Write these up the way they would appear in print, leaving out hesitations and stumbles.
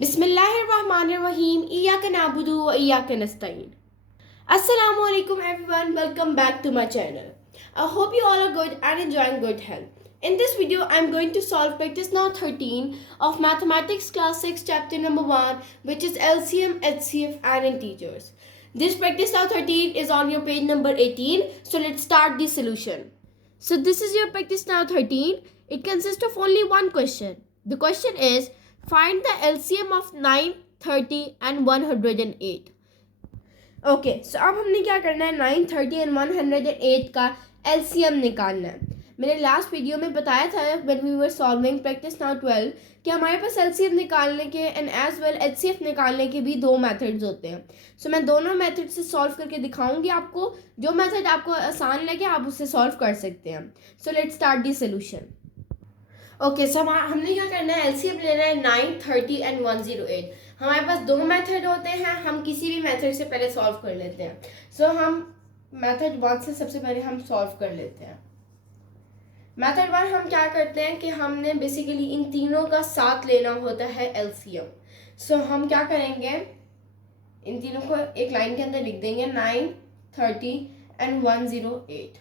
बिस्मिल्लाहिर्रहमानिर्रहीम इय्याका नअबुदु व इय्याका नस्तईन. Assalamu alaikum everyone, welcome back to my channel. I hope you all are good and enjoying good health. In this video, I am going to solve practice now 13 of Mathematics class 6 chapter number 1, which is LCM, HCF and integers. This practice now 13 is on your page number 18, so let's start the solution. So this is your practice now 13. It consists of only one question. The question is, find the LCM of 9, 30 and 108. Okay so अब हमने क्या करना है 9, 30 and 108 का LCM निकालना है. मैंने last video में बताया था when we were solving practice now 12 कि हमारे पास एलसीएम निकालने के एंड एज वेल एचसीएफ निकालने के भी दो मेथड्स होते हैं. सो मैं दोनों मेथड से सॉल्व करके दिखाऊंगी आपको. जो मेथड आपको आसान लगे आप उससे सॉल्व कर सकते हैं. So let's start the solution. Okay so हमने क्या करना है एलसीएम लेना है 9, 30 एंड 108. हमारे पास दो मेथड होते हैं. हम किसी भी मेथड से पहले सॉल्व कर लेते हैं. सो हम मेथड 1 से सबसे पहले हम सॉल्व कर लेते हैं. मेथड 1 हम क्या करते हैं कि हमने बेसिकली इन तीनों का साथ लेना होता है एलसीएम. सो हम क्या करेंगे इन तीनों को एक लाइन के अंदर लिख देंगे 9, 30 एंड 108.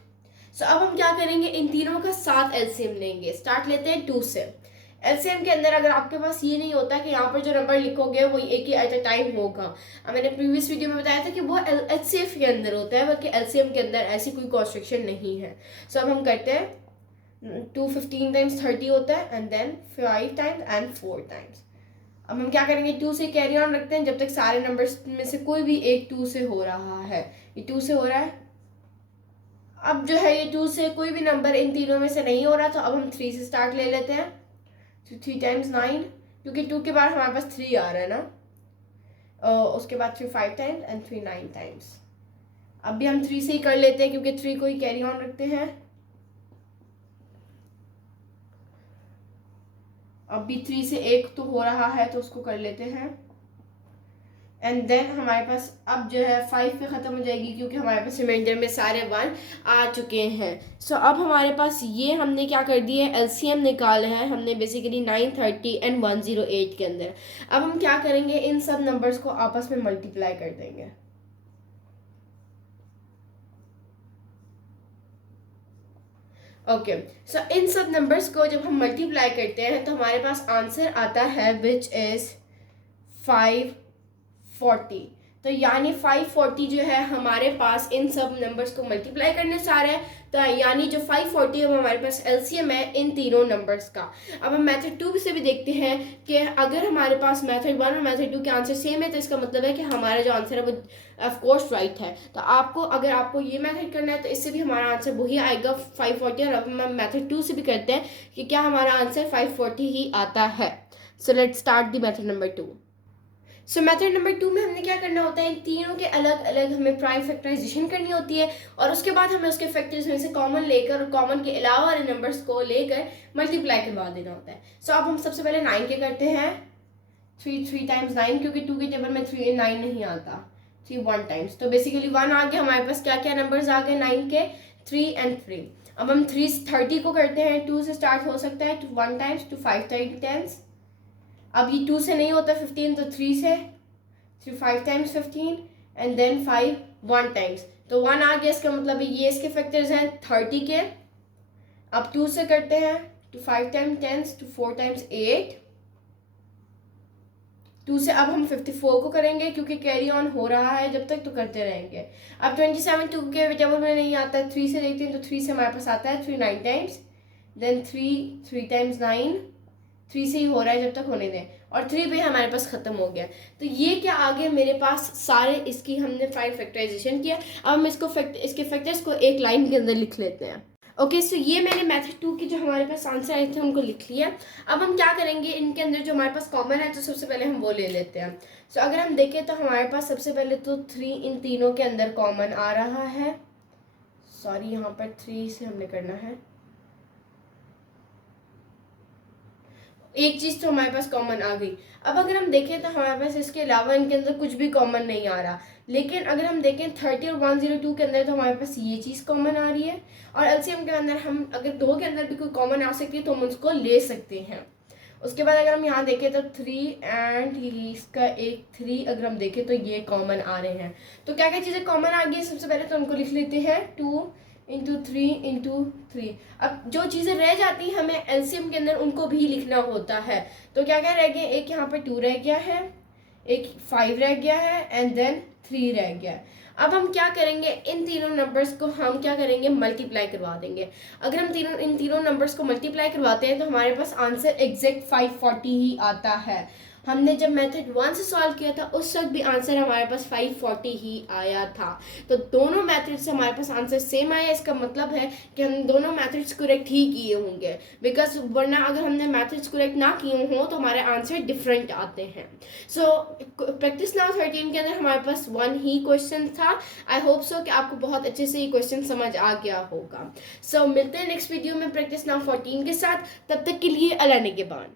सो अब हम क्या करेंगे इन तीनों का साथ एलसीएम लेंगे. स्टार्ट लेते हैं 2 से. एलसीएम के अंदर अगर आपके पास ये नहीं होता कि यहाँ पर जो नंबर लिखोगे वो एक ही एट अ टाइम होगा. मैंने प्रीवियस वीडियो में बताया था कि वो एचसीएफ के अंदर होता है, बल्कि एलसीएम के अंदर ऐसी कोई कॉन्स्ट्रक्शन नहीं है. सो अब हम करते हैं 2 15 टाइम्स 30 होता है and then 5 times and 4 times. अब हम क्या करेंगे 2 से कैरी ऑन रखते हैं जब तक सारे नंबर्स में से कोई भी एक 2 से हो रहा है. ये 2 से हो रहा है. अब जो है ये 2 से कोई भी नंबर इन तीनों में से नहीं हो रहा, तो अब हम 3 से स्टार्ट ले लेते हैं. तो 3 टाइम्स 9, क्योंकि 2 के बाद हमारे पास 3 आ रहा है ना. उसके बाद 3 5 टाइम्स एंड 3 9 टाइम्स. अब भी हम 3 से ही कर लेते हैं क्योंकि 3 को ही कैरी ऑन रखते हैं. अब भी 3 से एक तो हो रहा है तो उसको कर लेते हैं. एंड देन हमारे पास अब जो है 5 पे ख़त्म हो जाएगी क्योंकि हमारे पास रिमाइंडर में सारे 1 आ चुके हैं. सो अब हमारे पास ये हमने क्या कर दिया है एलसीएम निकाला है हमने बेसिकली 9, 30 एंड 108 के अंदर. अब हम क्या करेंगे इन सब नंबर्स को आपस में मल्टीप्लाई कर देंगे. ओके सो इन सब नंबर्स को जब हम मल्टीप्लाई करते हैं तो हमारे पास आंसर आता है विच इज़ 540. तो यानी 540 जो है हमारे पास इन सब नंबर्स को मल्टीप्लाई करने से आ रहा है. तो यानी जो 540 है वो हमारे पास एलसीएम है इन तीनों नंबर्स का. अब हम मेथड 2 से भी देखते हैं कि अगर हमारे पास मेथड 1 और मेथड 2 के आंसर सेम है तो इसका मतलब है कि हमारा जो आंसर है वो ऑफ कोर्स राइट है. तो अगर आपको ये मेथड करना है तो इससे भी हमारा आंसर वही आएगा 540. और अब हम मेथड 2 से भी करते हैं कि क्या हमारा आंसर 540 ही आता है. So let's start the method number 2. So method number 2 में हमने क्या करना होता है इन तीनों के अलग अलग हमें प्राइम फैक्टराइजेशन करनी होती है और उसके बाद हमें उसके फैक्टर्स में से कॉमन लेकर और कॉमन के अलावा वाले नंबर्स को लेकर मल्टीप्लाई करवा देना होता है. सो अब हम सबसे पहले 9 के करते हैं 3 टाइम्स 9 क्योंकि 2 के टेबल में 3 9 नहीं आता. 3 1 टाइम्स. तो बेसिकली 1 आ गया. हमारे पास क्या क्या नंबर्स आ गए 9 के 3 एंड 3. अब हम 30 को करते हैं 2 से स्टार्ट हो सकता है 1 टाइम्स to 5 टाइम्स. अब ये 2 से नहीं होता 15 तो 3 से 5 टाइम्स 15 एंड देन 5 1 टाइम्स. तो 1 आ गया. इसका मतलब ये इसके फैक्टर्स हैं 30 के. अब 2 से करते हैं to 5 टाइम्स 10 to 4 टाइम्स 8. 2 से अब हम 54 को करेंगे क्योंकि कैरी ऑन हो रहा है जब तक तो करते रहेंगे. अब 27 2 के टेबल में नहीं आता है. 3 से देखते हैं तो 3 से हमारे पास आता है 3 9 टाइम्स. Then 3 times 9. 3 से ही हो रहा है जब तक होने दें. और 3 पे हमारे पास ख़त्म हो गया. तो ये क्या आगे मेरे पास सारे इसकी हमने प्राइम फैक्टराइजेशन किया. अब हम इसके फैक्टर्स को एक लाइन के अंदर लिख लेते हैं. ओके सो ये मैंने मेथड 2 के जो हमारे पास आंसर आए थे उनको लिख लिया. अब हम क्या करेंगे इनके अंदर जो हमारे पास कॉमन है तो सबसे पहले हम वो ले लेते हैं. सो अगर हम देखें तो हमारे पास सबसे पहले तो 3 इन तीनों के अंदर कॉमन आ रहा है. सॉरी यहाँ पर 3 से हमने करना है. एक चीज़ तो हमारे पास कॉमन आ गई. अब अगर हम देखें तो हमारे पास इसके अलावा इनके अंदर कुछ भी कॉमन नहीं आ रहा. लेकिन अगर हम देखें 30 और 102 के अंदर तो हमारे पास ये चीज़ कॉमन आ रही है. और एलसीएम के अंदर हम अगर 2 के अंदर भी कोई कॉमन आ सकती है तो हम उसको ले सकते हैं. उसके बाद अगर हम यहाँ देखें तो 3 एंड इसका एक 3 अगर हम देखें तो ये कॉमन आ रहे हैं। तो क्या क्या चीज़ें कॉमन आ गई है, सबसे पहले तो उनको लिख लेते हैं 2 इंटू 3 इंटू 3। अब जो चीज़ें रह जाती हैं हमें एलसीएम के अंदर उनको भी लिखना होता है। तो क्या क्या रह गया, एक यहाँ पर 2 रह गया है, एक 5 रह गया है एंड देन 3 रह गया है। अब हम क्या करेंगे, इन तीनों नंबर्स को हम क्या करेंगे, मल्टीप्लाई करवा देंगे। अगर हम इन तीनों नंबर्स को मल्टीप्लाई करवाते हैं तो हमारे पास आंसर एग्जैक्ट 540 ही आता है। हमने जब मेथड 1 से सॉल्व किया था उस वक्त भी आंसर हमारे पास 540 ही आया था। तो दोनों मेथड से हमारे पास आंसर सेम आया, इसका मतलब है कि हम दोनों मेथड्स करेक्ट ही किए होंगे, बिकॉज वरना अगर हमने मेथड्स करेक्ट ना किए हों तो हमारे आंसर डिफरेंट आते हैं। सो प्रैक्टिस नाउ 13 के अंदर हमारे पास 1 ही क्वेश्चन था। आई होप सो कि आपको बहुत अच्छे से ये क्वेश्चन समझ आ गया होगा। सो मिलते हैं नेक्स्ट वीडियो में प्रैक्टिस नाउ 14 के साथ। तब तक के लिए अल्लाह निगहबान।